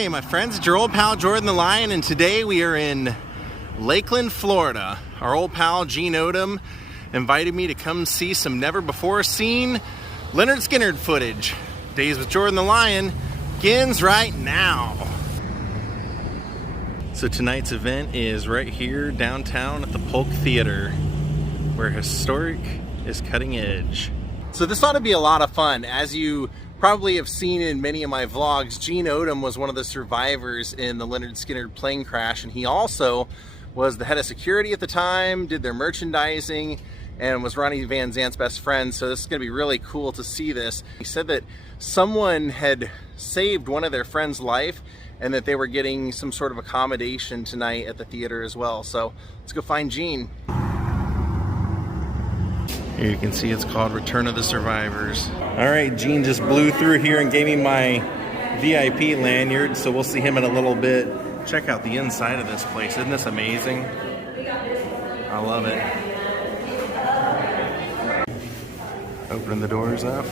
Hey my friends, it's your old pal Jordan the Lion, and today we are in Lakeland, Florida. Our old pal Gene Odom invited me to come see some never before seen LYNYRD SKYNYRD footage. Daze with Jordan the Lion begins right now. So tonight's event is right here downtown at the Polk Theater, where historic is cutting edge. So this ought to be a lot of fun. As you probably have seen in many of my vlogs, Gene Odom was one of the survivors in the LYNYRD SKYNYRD plane crash, and he also was the head of security at the time, did their merchandising, and was Ronnie Van Zant's best friend. So this is going to be really cool to see this. He said that someone had saved one of their friends' life and that they were getting some sort of accommodation tonight at the theater as well. So let's go find Gene. Here you can see it's called Return of the Survivors. All right, Gene just blew through here and gave me my VIP lanyard, so we'll see him in a little bit. Check out the inside of this place. Isn't this amazing? I love it. Opening the doors up.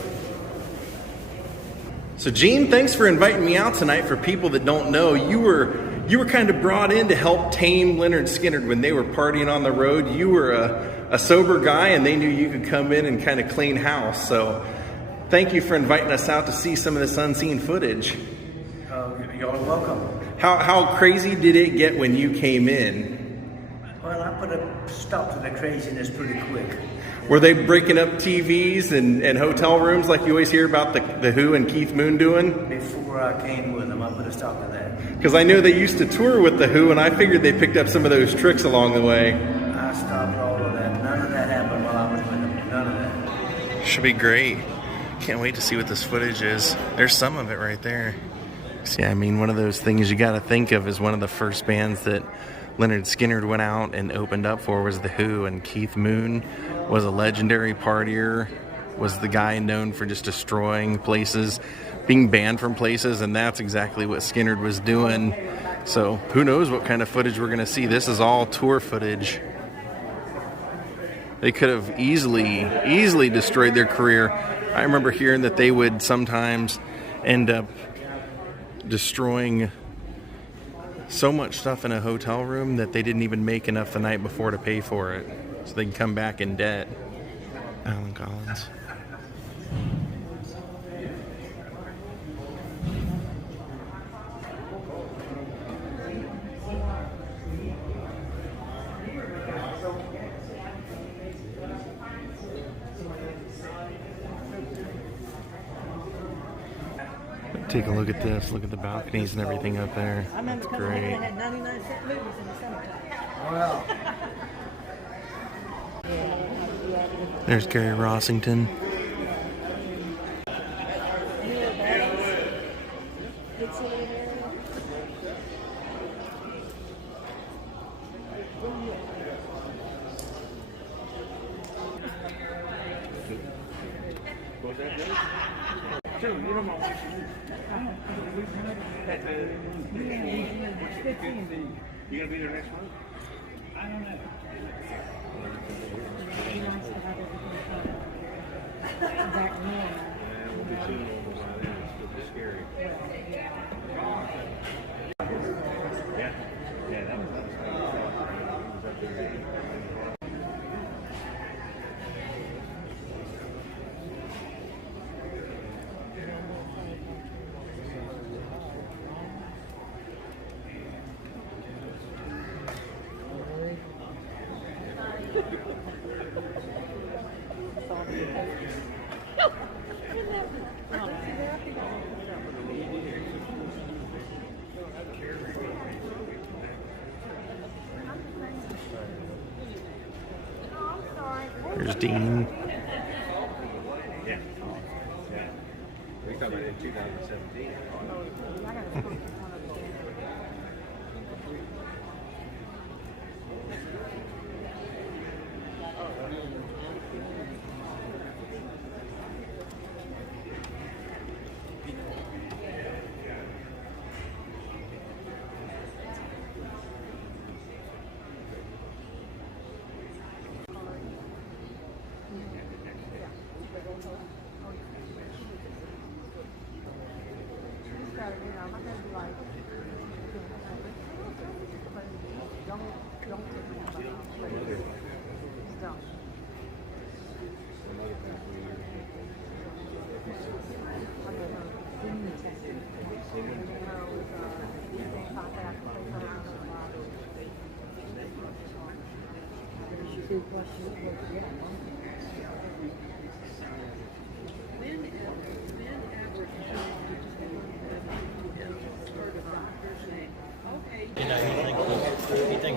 So Gene, thanks for inviting me out tonight. For people that don't know, you were kind of brought in to help tame LYNYRD SKYNYRD when they were partying on the road. You were a sober guy, and they knew you could come in and kind of clean house. So thank you for inviting us out to see some of this unseen footage. You're welcome. How crazy did it get when you came in? Well, I put a stop to the craziness pretty quick. Were they breaking up TVs and hotel rooms like you always hear about the Who and Keith Moon doing? Before I came with them, I put a stop to that. Because I know they used to tour with the Who, and I figured they picked up some of those tricks along the way. I stopped all of that. None of that happened while I was with them. None of that. Should be great. Can't wait to see what this footage is. There's some of it right there. See, I mean, one of those things you got to think of as one of the first bands that LYNYRD SKYNYRD went out and opened up for was the Who, and Keith Moon was a legendary partier, was the guy known for just destroying places, being banned from places, and that's exactly what SKYNYRD was doing. So who knows what kind of footage we're going to see. This is all tour footage. They could have easily destroyed their career. I remember hearing that they would sometimes end up destroying so much stuff in a hotel room that they didn't even make enough the night before to pay for it, so they can come back in debt. Alan Collins. Take a look at this. Look at the balconies and everything up there. That's great. They had 99-cent movies in the summertime. Well, There's Gary Rossington. You gonna be there next month? I don't know. We'll be too normal by then. It's still scary. Yeah. Yeah, that was up there. There's Dean. Yeah. Yeah. We talking about in 2017. You know, my husband like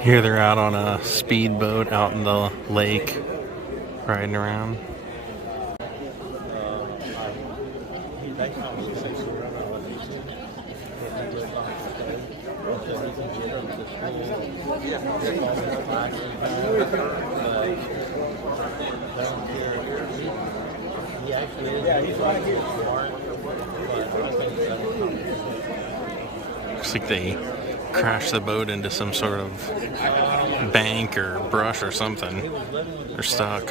Here they're out on a speedboat out in the lake, riding around. Looks like they crashed the boat into some sort of bank or brush or something. They're stuck.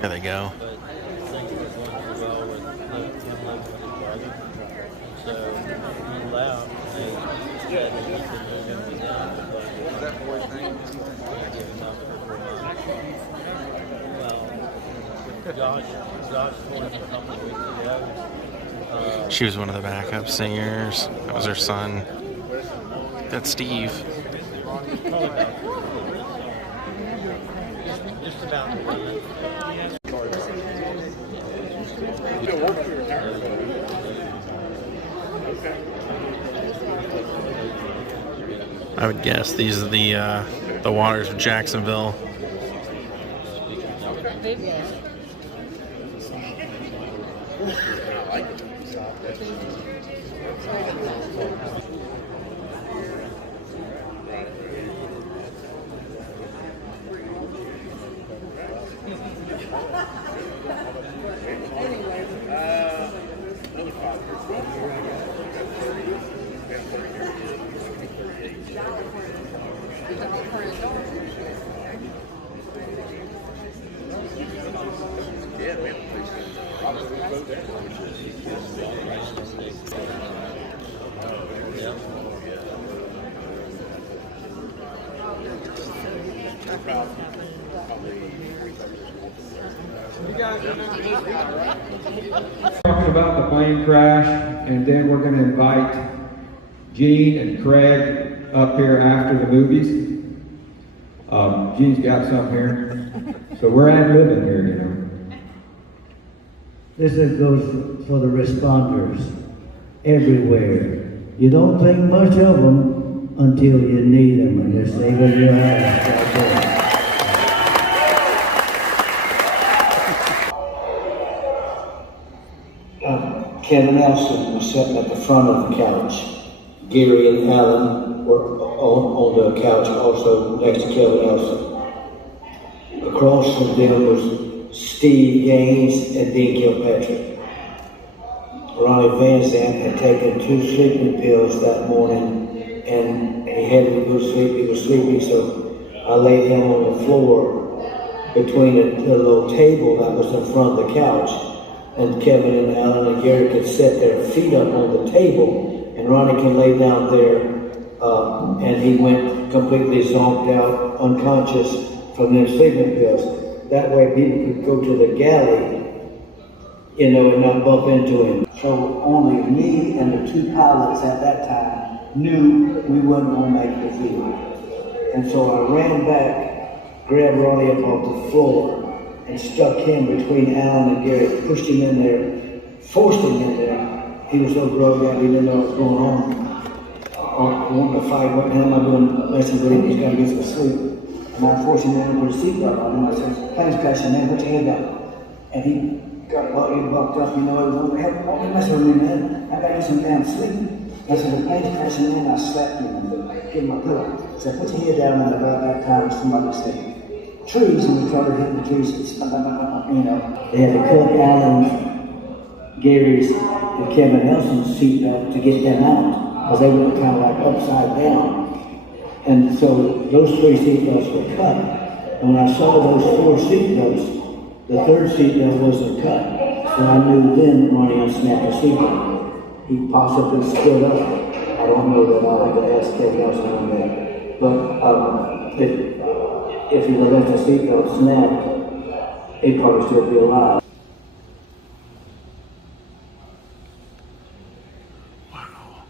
There they go. She was one of the backup singers. That was her son. That's Steve. I would guess these are the waters of Jacksonville. Talking about the plane crash, and then we're going to invite Gene and Craig up here after the movies. Gene's got something here, so we're ad-libbing here, you know. This goes for the responders everywhere. You don't think much of them until you need them, and they're saving your ass right there. Kevin Nelson was sitting at the front of the couch. Gary and Alan were on the couch also next to Kevin Nelson. Across from them was Steve Gaines and Dean Kilpatrick. Ronnie Van Zandt had taken 2 sleeping pills that morning, and he had to go to sleep. He was sleeping, so I laid him on the floor between the little table that was in front of the couch. And Kevin and Alan and Gary could set their feet up on the table, and Ronnie can lay down there, and he went completely zonked out, unconscious from their sleeping pills. That way people could go to the galley, you know, and not bump into him. So only me and the 2 pilots at that time knew we wasn't gonna make the field. And so I ran back, grabbed Ronnie up off the floor, and stuck him between Alan and Gary, pushed him in there, forced him in there. He was so groggy, he didn't know what was going on. Wanted to fight, what the hell am I doing? Listen to him, he's got to get some sleep. And I forced him in with a seatbelt on him. I said, plane's crashing, man, put your hand up. And he got bucked up, you know, he was over there. Don't be messing with me, man. I got you some damn sleep. I said, the plane's crashing, man. I slapped him and gave him a pillow. I said, put your head down, and about that time, somebody said, trees, and we started hitting the trees, you know. They had to cut Alan's, Gary's, and Kevin Nelson's seatbelt to get them out, because they were kind of like upside down. And so those 3 seatbelts were cut. And when I saw those 4 seatbelts, the 3rd seatbelt wasn't cut. So I knew then Ronnie unsnapped the seatbelt. he possibly stood up. I don't know that. I'll have to ask Kevin Nelson on that. But if he'd have left the seatbelt snapped, he'd probably still be alive. Wow.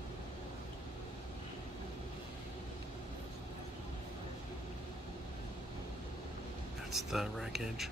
That's the wreckage.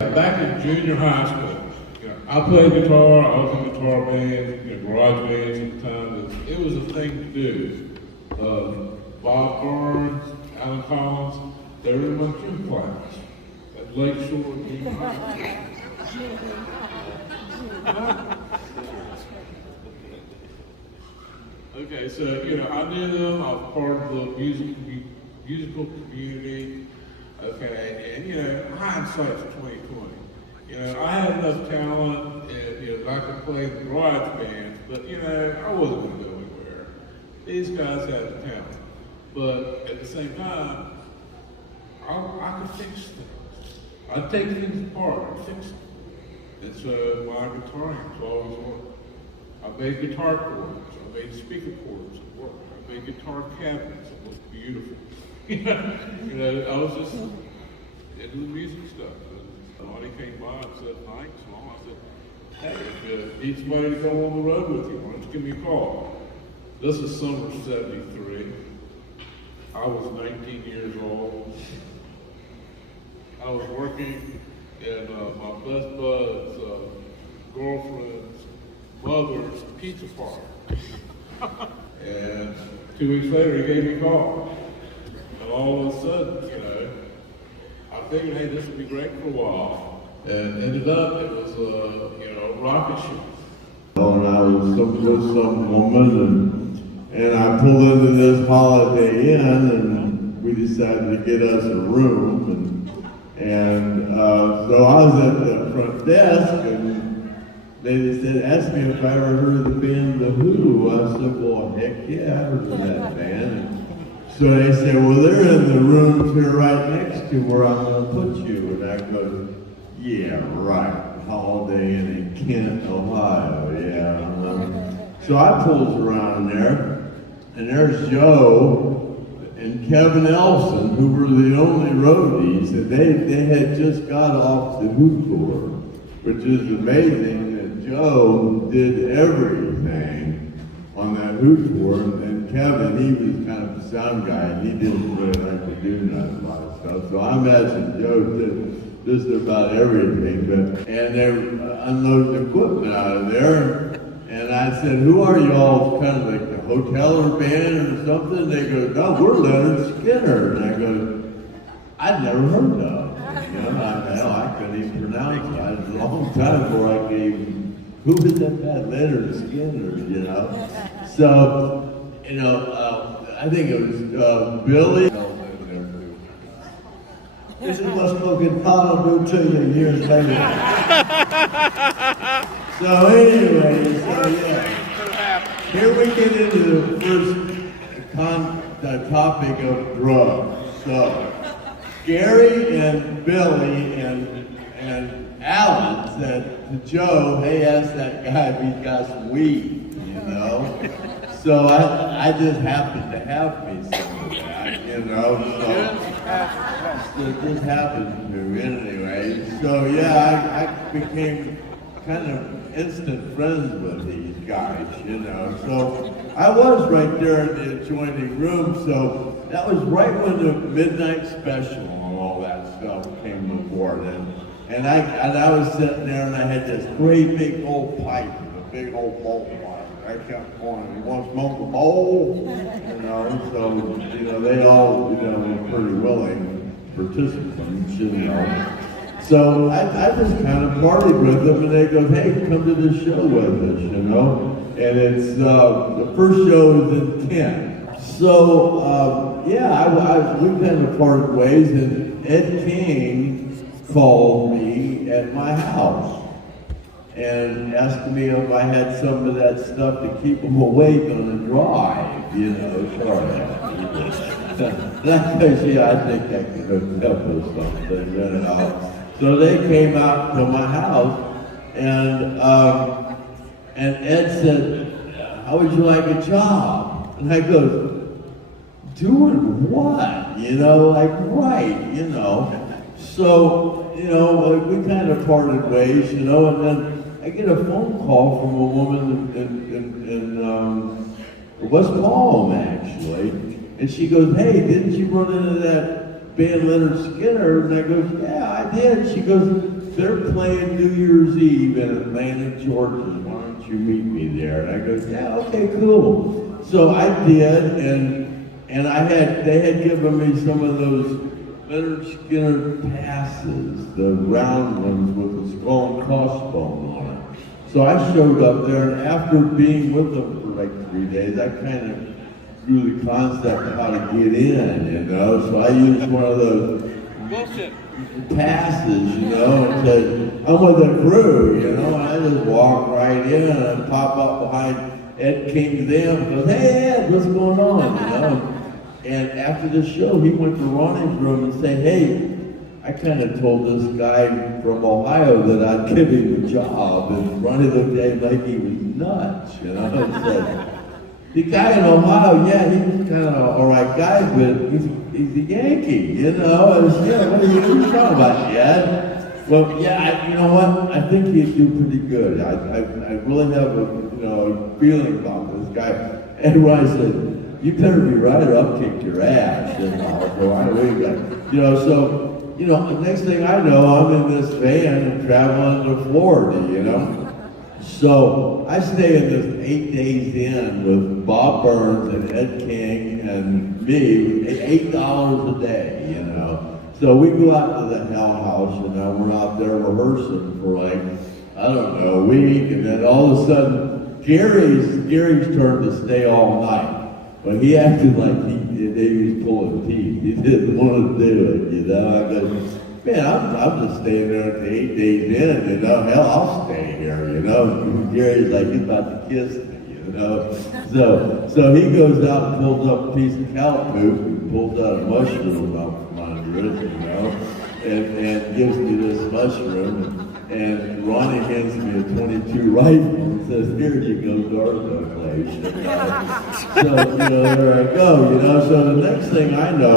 Back in junior high school, I played guitar. I was in guitar bands, garage bands at the time. It was a thing to do. Bob Barnes, Alan Collins, they were in my gym class at Lakeshore Junior High. Okay, so I knew them. I was part of the musical community. Okay, and hindsight's 20/20. I had enough talent, and I could play in the garage bands, but I wasn't going to go anywhere. These guys had the talent, but at the same time, I could fix things. I'd take things apart and fix them. And so my guitar amps always worked. I made guitar cords. I made speaker cords that worked. I made guitar cabinets that looked beautiful. I was just into the music stuff. Somebody came by and said, "Mike," so I said, "Hey, if you need somebody to go on the road with you, why don't you give me a call?" This is summer '73. I was 19 years old. I was working in my best bud's girlfriend's mother's pizza party. And 2 weeks later, he gave me a call. And all of a sudden, I figured, hey, this would be great for a while. And ended up, it was a rocket ship. And I was with some woman, and I pulled into this Holiday Inn, and we decided to get us a room. And so I was at the front desk, and they said, asked me if I ever heard of the band The Who. I said, well, heck yeah, I heard of that band. And so they said, well, they're in the rooms here right next to where I'm going to put you. And I go, yeah, right. Holiday Inn in Kent, Ohio, yeah. So I pulls around there, and there's Joe and Kevin Elson, who were the only roadies, and they had just got off the Who tour. which is amazing that Joe did everything on that hoot for him, and Kevin, he was kind of the sound guy, and he didn't really like to do a lot of stuff. So I imagine Joe did just about everything, and they're unloading equipment out of there. And I said, who are y'all? Kind of like a hotel or band or something? They go, no, we're Lynyrd Skynyrd. And I go, I'd never heard of. Hell, I couldn't even pronounce it. It was a long time before I could even, who was that bad Lynyrd Skynyrd, So, I think it was Billy. This is what's smoking Polk do to you years later. So anyway, yeah. Here we get into the first topic of drugs. So Gary and Billy and Alan said to Joe, hey, ask that guy if he's got some weed, So I just happened to have me some of that, so it just happened to anyway. So yeah, I became kind of instant friends with these guys, So I was right there in the adjoining room, so that was right when the midnight special and all that stuff came aboard. And I was sitting there and I had this great big old pipe and a big old bowl pipe. I kept going, you want to smoke a bowl? So, they all, were pretty willing participants, So I just kind of partied with them, and they go, hey, come to this show with us, And it's, the first show is in Kent. So, we kind of parted ways, and Ed King called me at my house and asked me if I had some of that stuff to keep them awake on the drive, I think I could hook up with something, So they came out to my house, and Ed said, how would you like a job? And I go, doing what? So, we kind of parted ways, and then I get a phone call from a woman in West Palm, actually, and she goes, hey, didn't you run into that band Lynyrd Skynyrd? And I go, yeah, I did. She goes, they're playing New Year's Eve in Atlanta, Georgia. Why don't you meet me there? And I go, yeah, okay, cool. So I did, and they had given me some of those Lynyrd Skynyrd passes, the round ones with the skull and crossbone on it. So I showed up there, and after being with them for like 3 days, I kind of grew the concept of how to get in, So I used one of those passes, and said, I'm with the crew, and I just walk right in and pop up behind Ed King's amp and goes, hey Ed, what's going on, And after the show, he went to Ronnie's room and said, hey, I kind of told this guy from Ohio that I'd give him a job, and Ronnie looked at him like he was nuts, and said, the guy in Ohio, yeah, he was kind of an all right guy, but he's a Yankee, And what are you talking about, Ed? Well, yeah, you know what? I think he'd do pretty good. I really have a feeling about this guy. And Ronnie said, you better be right or I'll kick your ass. The next thing I know, I'm in this van and traveling to Florida, So I stay in this 8 days in with Bob Burns and Ed King and me, $8 a day, So we go out to the Hell House, we're out there rehearsing for a week, and then all of a sudden, Gary's turn to stay all night. But he acted like he was pulling teeth. He didn't want to do it, I go, man, I'm just staying there at the 8 days in, hell, I'll stay here, Gary's like, he's about to kiss me, So he goes out and pulls up a piece of cow poop and pulls out a mushroom out from under it, and gives me this mushroom. And Ronnie hands me a .22 rifle and says, here you go, Darko place. So, there I go, So the next thing I know,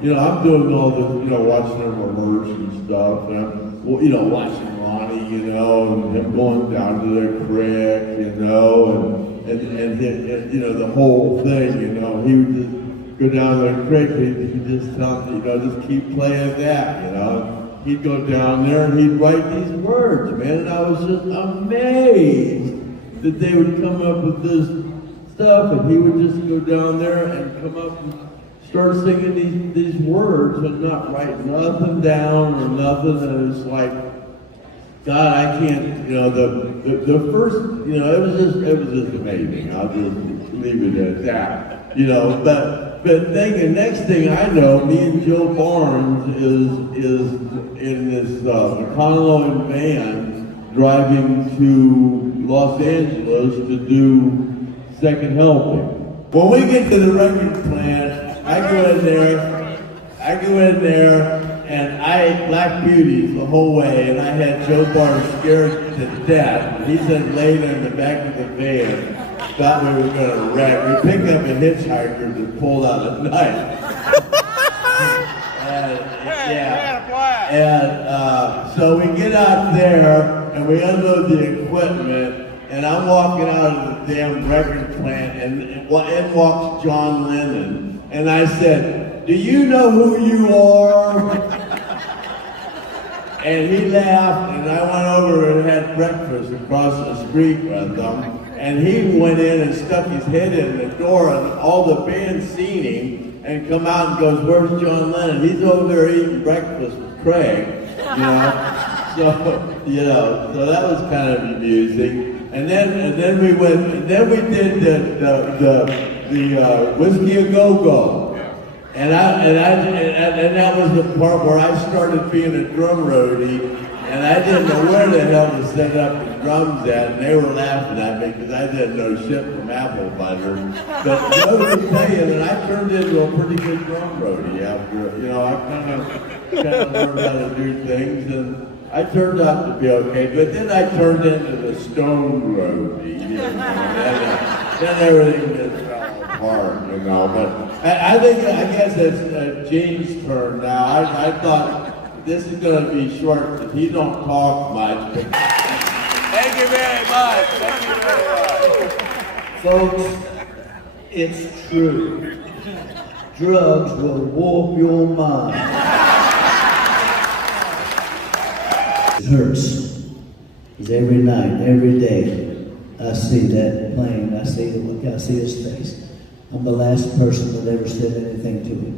I'm doing all this, watching them rehearse and stuff. And I'm, watching Ronnie, you know, and him going down to the creek, you know, and you know, the whole thing, you know, he would just go down to the creek, he'd just tell, you know, just keep playing that, you know. He'd go down there and he'd write these words, man, and I was just amazed that they would come up with this stuff, and he would just go down there and come up and start singing these words and not write nothing down or nothing, and it's like, God, I can't, you know, the first, you know, it was just amazing. I'll just leave it at that, you know, but the next thing I know, me and Joe Barnes is in this McConnell van driving to Los Angeles to do Second Helping. When we get to the record plant, I go in there, and I ate Black Beauties the whole way, and I had Joe Barnes scared to death. He said later in the back of the van, thought we were gonna wreck. We picked up a hitchhiker that pulled out a knife. So we get out there, and we unload the equipment, and I'm walking out of the damn record plant, and in walks John Lennon. And I said, "Do you know who you are?" And he laughed, and I went over and had breakfast across the street with him. And he went in and stuck his head in the door, and all the band seen him and come out and goes, "Where's John Lennon?" He's over there eating breakfast with Craig, you know. So that was kind of amusing. And then we did the Whiskey A Go-Go. And that was the part where I started being a drum roadie, and I didn't know where the hell to set up the drums at, and they were laughing at me because I didn't know shit from apple butter. But Joe can tell you that I turned into a pretty good drum roadie after, you know, I kind of learned how to do things, and I turned out to be okay. But then I turned into the stone roadie, you know, then everything just fell apart, you know. But I guess it's Gene's turn now. I thought this is going to be short because he don't talk much. Thank you very much. Thank you very much. Folks, it's true. Drugs will warp your mind. It hurts. Because every night, every day, I see that plane. I see the look. I see his face. I'm the last person that ever said anything to him.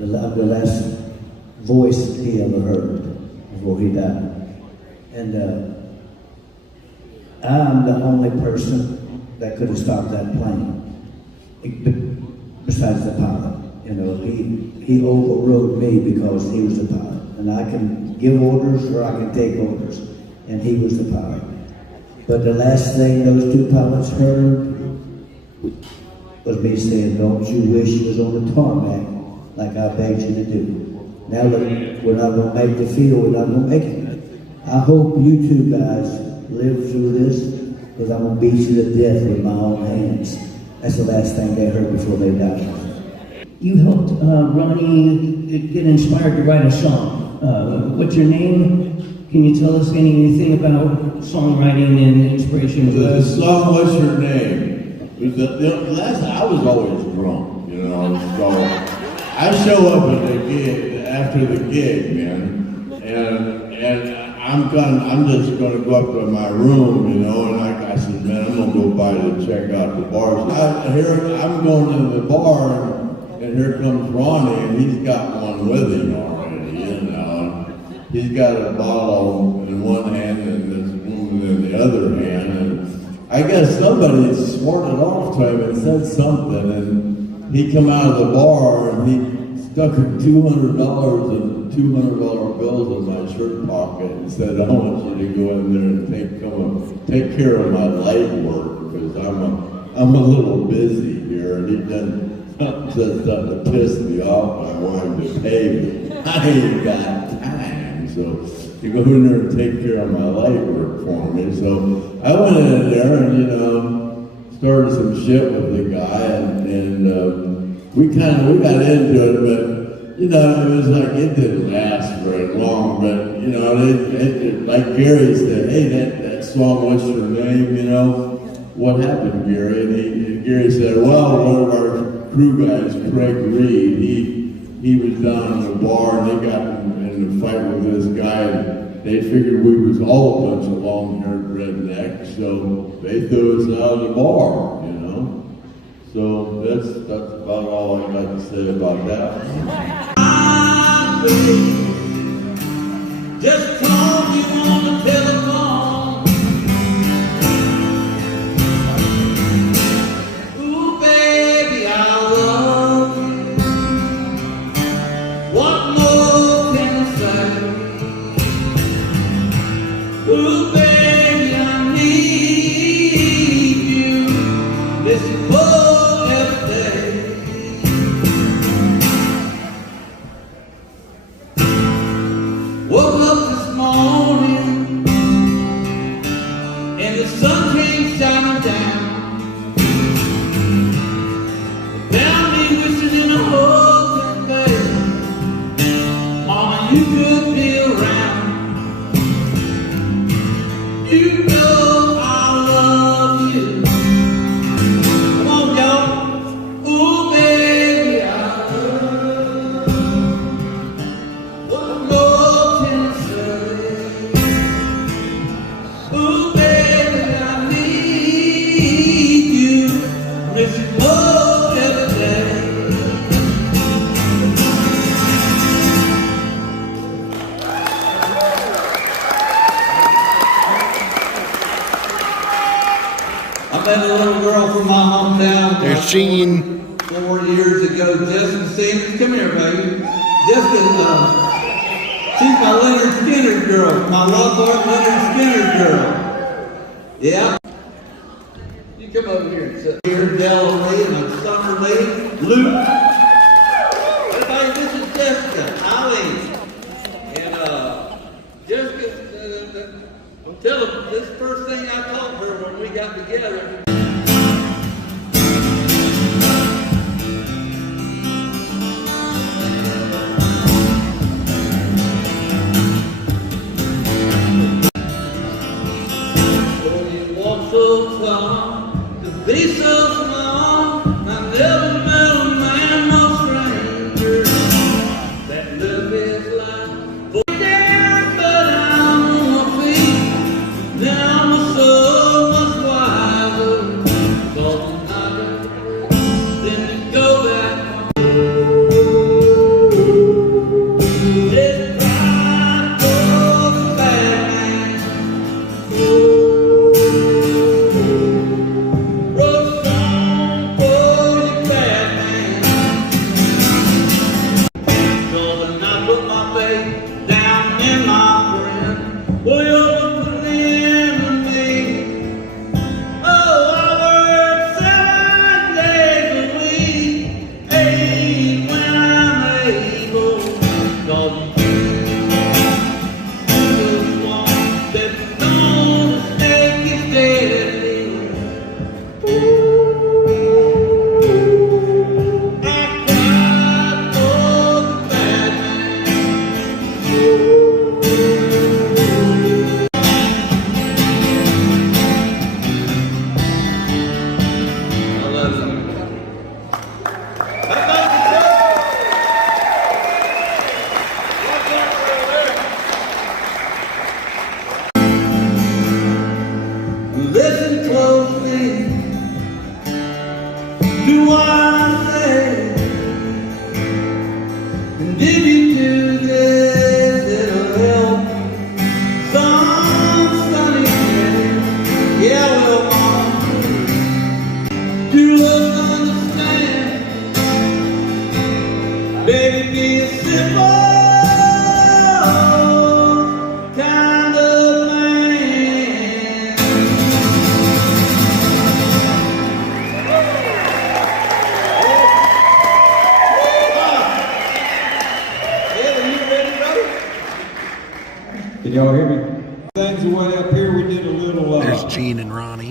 I'm the last voice he ever heard before he died. And I'm the only person that could have stopped that plane, besides the pilot. You know, he overrode me because he was the pilot. And I can give orders or I can take orders. And he was the pilot. But the last thing those two pilots heard was me saying, "Don't you wish you was on the tarmac like I begged you to do." Now that we're not going to make the field, we're not going to make it. I hope you two guys live through this, because I'm going to beat you to death with my own hands. That's the last thing they heard before they died. You helped Ronnie get inspired to write a song. What's your name? Can you tell us anything about songwriting and inspiration? The song, What's Your Name? The last, I was always drunk, you know, so I show up at the gig, after the gig, man, and I'm just gonna go up to my room, you know, and I said, man, I'm gonna go by to check out the bars. I'm going to the bar, and here comes Ronnie, and he's got one with him already, you know. He's got a bottle in one hand and this woman in the other hand, and I guess somebody smarted off to him and said something, and he come out of the bar and he stuck $200 and $200 bills in my shirt pocket and said, "I want you to go in there and take care of my light work because I'm a little busy here." And he done said something to piss me off, and I want him to pay me. I ain't got time, so to go in there and take care of my light work for me. So I went in there and, you know, started some shit with the guy, and we got into it, but, you know, it was like, it didn't last very long, but, you know, like Gary said, hey, that song, what's your name, you know? What happened, Gary? And Gary said, well, one of our crew guys, Craig Reed, he was down in the bar and they got in a fight with this guy and they figured we was all a bunch of long-haired rednecks, so they threw us out of the bar, you know? So that's about all I'd like to say about that. Just call me on the telephone. Ooh, baby, I love you. What more can I say? Ooh, baby, I need you. Listen for every day. Woke up this morning and the sun came shining down. Found me wishing in a hotel bed. Mama, you could be around. You know I love you. Come on, y'all. Ooh, baby, I love you. What more can I say? Ooh, baby, I need you. Miss you more every day. I met a little girl from my hometown. There's Gene. 4 years ago, Justin Stevens. Come here, baby. Justin, she's my LYNYRD SKYNYRD girl. My love heart LYNYRD SKYNYRD girl. Yeah. You come over here and sit here, Della Lee, and I'm Summer Lee, Luke. Everybody, this is Jessica, Eileen. And Jessica, I'm telling you, this first thing I told her when we got together. So far, to be so small, I never met a man more stranger. That love is like down, but I'm on my feet. Now I'm so much wiser. Cause I'm not afraid. Then you go back home. Let's ride for the bad man. Listen closely to what I say, and if you do this, it'll help some sunny day. Yeah, well, Mom, do love understand? Baby, be a simple kind of man. Can y'all hear me? Things away up here, we did a little There's Gene and Ronnie.